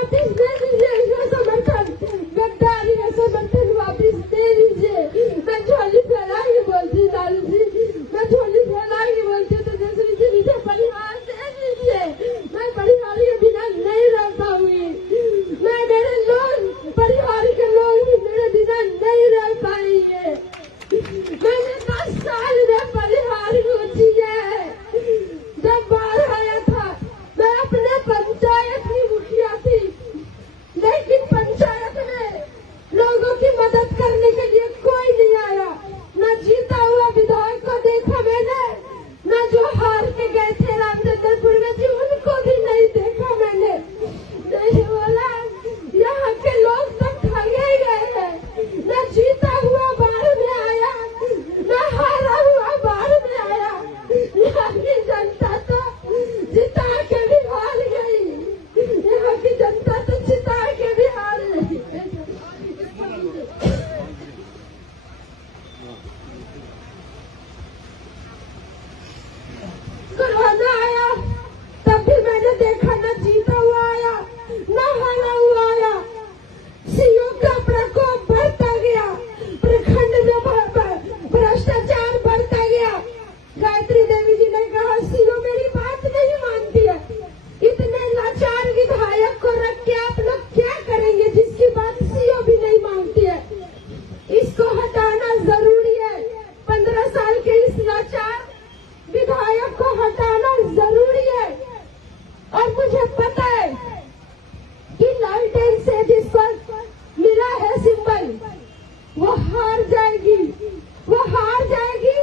वापिस दे दीजिए, इसका समर्थन, गद्दारी का समर्थन वापिस दे दीजिए। मैं झोली फैला के बोलती लालू जी, मैं झोली फैला के बोलती हूँ, तेजस्वी जी मुझे परिहार दे दीजिए। मैं परिहार के बिना नहीं रह पाऊंगी, मैं मेरे लोग परिहार के लोग भी मेरे बिना नहीं रह पाएंगे। मैंने 10 साल में परिहार को जिया है। जब बाढ़ आया था मैं अपने पंचायत की मुखिया थी, लेकिन पंचायत में लोगों की मदद करने के लिए कोई नहीं आया। न जीता हुआ विधायक को देखा मैंने, न जो हार के गए थे रामचंद्रपुर में थी उनको भी नहीं देखा मैंने। नहीं बोला यहाँ के लोग सब ठगे गए हैं। न जीता हुआ बाढ़ में आया, न हारा हुआ बाढ़ में आया। यहाँ की जनता तो जिता के भी हार गई, यहाँ की जनता तो जिता के भी हार गई। कोरोना आया तब भी मैंने देखा न जीता हुआ आया न हारा हुआ आया। सीओ का प्रकोप बढ़ता गया, प्रखंड में भ्रष्टाचार बढ़ता गया। गायत्री देवी जी ने कहा सीओ मेरी बात नहीं मानती है। इतने लाचार विधायक को रख के आप लोग क्या करेंगे जिसकी बात सीओ भी नहीं मानती है। इसको हटाना जरूरी है। 15 साल के इस लाचार विधायक को हटाना जरूरी है। और मुझे पता है कि लालटेन से जिसको मिला है सिंबल वो हार जाएगी, वो हार जाएगी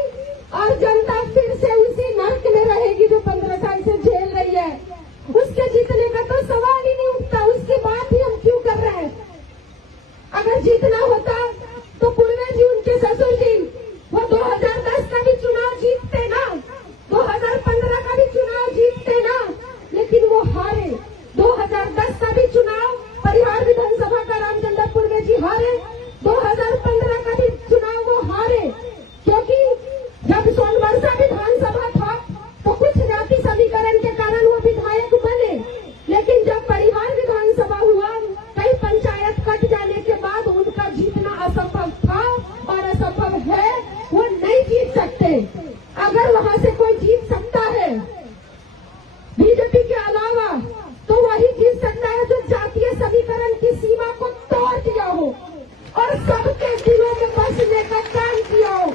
और जनता फिर से उसी नर्क में रहेगी जो 15 साल से झेल रही है। उसके जीतने का तो सवाल ही नहीं उठता, उसकी बात ही हम क्यों कर रहे हैं। अगर जीतना होता तो पूर्वे जी उनके ससुर जी वो 2010 का भी चुनाव जीतते ना, 2015 का भी चुनाव जीतते ना, लेकिन वो हारे। 2010 का भी चुनाव परिहार विधानसभा का रामचंद्रपुर में जी हारे, 2015 का भी चुनाव वो हारे। क्योंकि जब सोनवर्षा विधानसभा था तो कुछ जाति समीकरण के कारण वो विधायक बने, लेकिन जब परिहार विधानसभा हुआ कई पंचायत कट जाने के बाद उनका जीतना असंभव था और असंभव है, वो नहीं जीत सकते। अगर वहां से कोई जीत सकता है बीजेपी के अलावा तो वही जीत सकता है जो जातीय समीकरण की सीमा को तोड़ दिया हो और सबके दिलों में बसने का काम किया हो,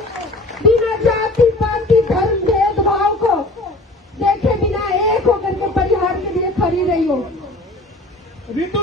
बिना जाति पाति धर्म भेदभाव को देखे बिना एक होकर के परिहार के लिए खड़ी रही हो। ऋतु